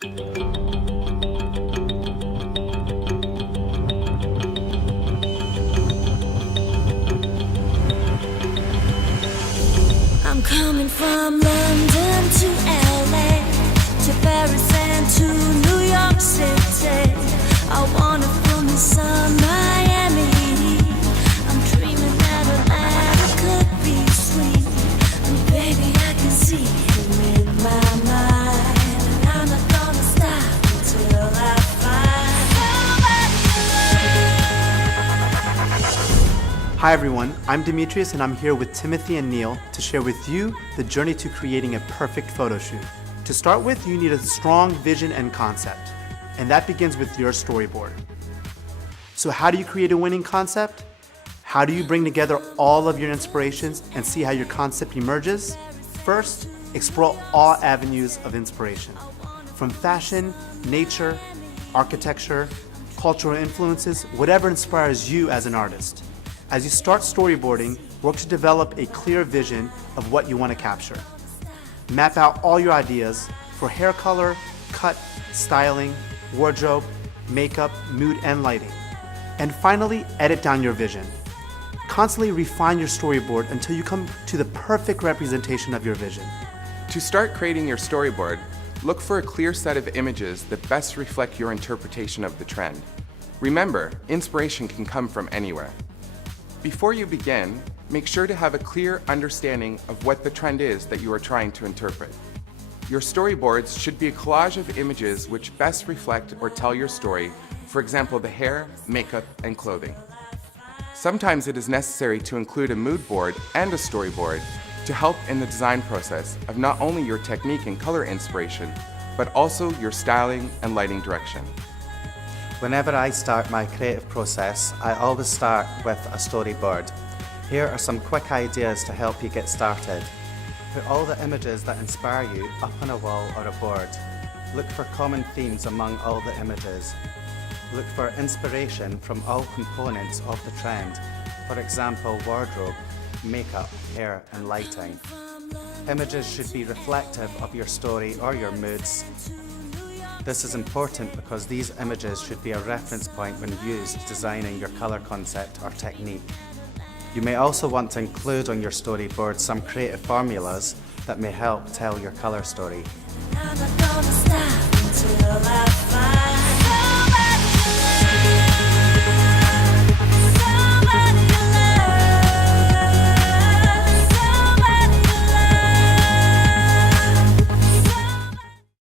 I'm coming from London to LA, to Paris and to New York City. I wanna film this on Miami. I'm dreaming that Atlanta could be sweet. And baby, I can see you in my mind. And I'm not gonna stop until I find somebody. Hi everyone, I'm Demetrius and I'm here with Timothy and Neil to share with you the journey to creating a perfect photo shoot. To start with, you need a strong vision and concept, and that begins with your storyboard. So how do you create a winning concept? How do you bring together all of your inspirations and see how your concept emerges? First, explore all avenues of inspiration. From fashion, nature, architecture, cultural influences, whatever inspires you as an artist. As you start storyboarding, work to develop a clear vision of what you want to capture. Map out all your ideas for hair color, cut, styling, wardrobe, makeup, mood, and lighting. And finally, edit down your vision. Constantly refine your storyboard until you come to the perfect representation of your vision. To start creating your storyboard, look for a clear set of images that best reflect your interpretation of the trend. Remember, inspiration can come from anywhere. Before you begin, make sure to have a clear understanding of what the trend is that you are trying to interpret. Your storyboards should be a collage of images which best reflect or tell your story, for example, the hair, makeup, and clothing. Sometimes it is necessary to include a mood board and a storyboard to help in the design process of not only your technique and color inspiration, but also your styling and lighting direction. Whenever I start my creative process, I always start with a storyboard. Here are some quick ideas to help you get started. Put all the images that inspire you up on a wall or a board. Look for common themes among all the images. Look for inspiration from all components of the trend. For example, wardrobe, makeup, hair, and lighting. Images should be reflective of your story or your moods. This is important because these images should be a reference point when used designing your color concept or technique. You may also want to include on your storyboard some creative formulas that may help tell your color story.